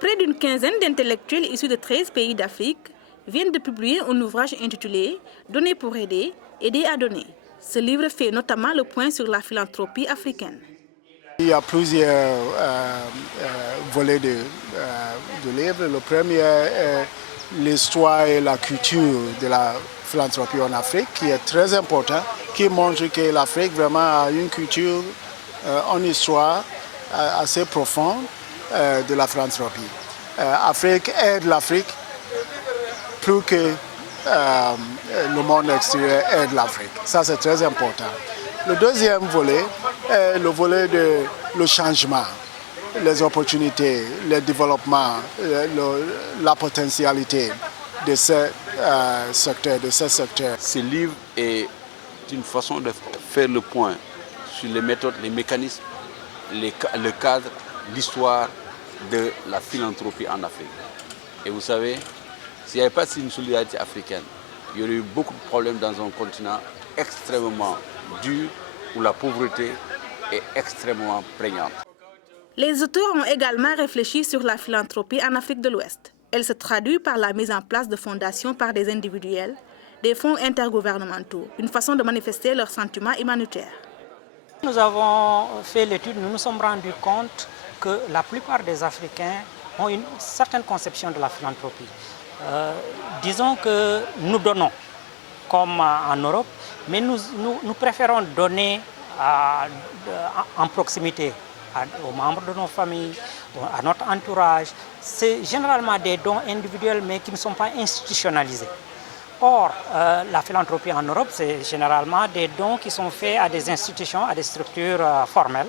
Près d'une quinzaine d'intellectuels issus de 13 pays d'Afrique viennent de publier un ouvrage intitulé « Donner pour aider, aider à donner ». Ce livre fait notamment le point sur la philanthropie africaine. Il y a plusieurs volets de livre. Le premier est l'histoire et la culture de la philanthropie en Afrique, qui est très important, qui montre que l'Afrique vraiment a une culture, une histoire assez profonde de la philanthropie. L'Afrique aide l'Afrique plus que le monde extérieur aide l'Afrique. Ça, c'est très important. Le deuxième volet est le volet de le changement, les opportunités, le développement, la potentialité de ces secteurs. Ce livre est une façon de faire le point sur les méthodes, les mécanismes, le cadre, l'histoire de la philanthropie en Afrique. Et vous savez, s'il n'y avait pas une solidarité africaine, il y aurait eu beaucoup de problèmes dans un continent extrêmement dur où la pauvreté est extrêmement prégnante. Les auteurs ont également réfléchi sur la philanthropie en Afrique de l'Ouest. Elle se traduit par la mise en place de fondations par des individuels, des fonds intergouvernementaux, une façon de manifester leurs sentiments humanitaires. Nous avons fait l'étude, nous nous sommes rendus compte que la plupart des Africains ont une certaine conception de la philanthropie. Disons que nous donnons, comme en Europe, mais nous préférons donner en proximité aux membres de nos familles, à notre entourage. C'est généralement des dons individuels, mais qui ne sont pas institutionnalisés. Or, la philanthropie en Europe, c'est généralement des dons qui sont faits à des institutions, à des structures formelles.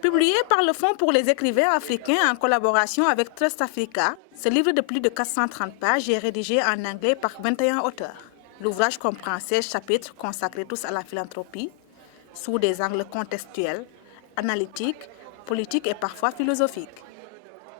Publié par le Fonds pour les écrivains africains en collaboration avec Trust Africa, ce livre de plus de 430 pages est rédigé en anglais par 21 auteurs. L'ouvrage comprend 16 chapitres consacrés tous à la philanthropie, sous des angles contextuels, analytiques, politiques et parfois philosophiques.